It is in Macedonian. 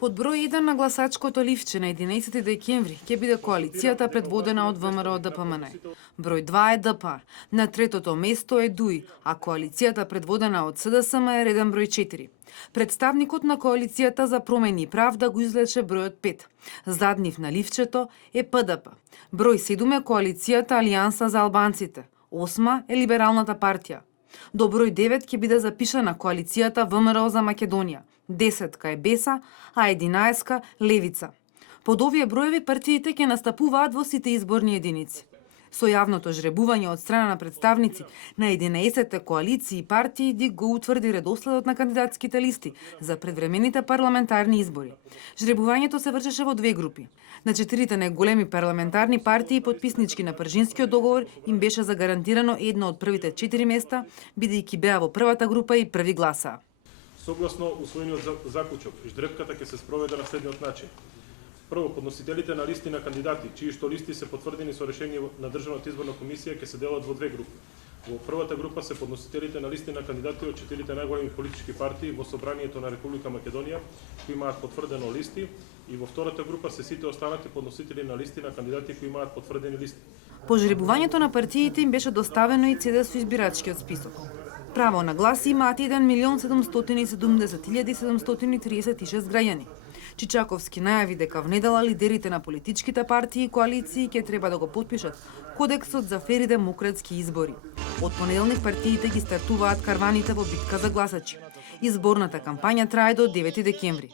Под број 1 на гласачкото ливче на 11 декември ќе биде коалицијата предводена од ВМРО ДПМН. Број 2 е ДП, на третото место е ДУИ, а коалицијата предводена од СДСМ е реден број 4. Представникот на коалицијата за промени и правда го излече бројот 5. Заднив на ливчето е ПДП. Број 7 е коалицијата Алијанса за албанците. 8 е Либералната партија. До број 9 ќе биде запишана коалицијата ВМРО за Македонија. 10 е Беса, а 11 Левица. Под овие броеви партиите ќе настапуваат во сите изборни единици. Со јавното жребување од страна на представници на 11 коалиции и партии ДИК го утврди редоследот на кандидатските листи за предвремените парламентарни избори. Жребувањето се вршеше во две групи. На 4 најголеми парламентарни партии потписнички на Пржинскиот договор им беше загарантирано едно од првите 4 места, бидејќи беа во првата група и први гласаа. Согласно усвоениот заклучок, ждрепката ќе се спроведе на следниот начин. Прво, подносителите на листи на кандидати, чии што листи се потврдени со решение на Државната изборна комисија, ќе се делат во две групи. Во првата група се подносителите на листи на кандидати од 4 најголеми политички партии во Собранието на Република Македонија, кои имаат потврдено листи, и во втората група се сите останати подносители на листи на кандидати кои имаат потврдени листи. По жребувањето на партиите им беше доставено и CD со избирачкиот список. Право на глас имаат 1.770.736 граѓани. Чичаковски најави дека внедела лидерите на политичките партии и коалиции ќе треба да го потпишат Кодексот за фер и демократски избори. Од понеделник партиите ги стартуваат карваните во битка за гласачи. Изборната кампања трае до 9 декември.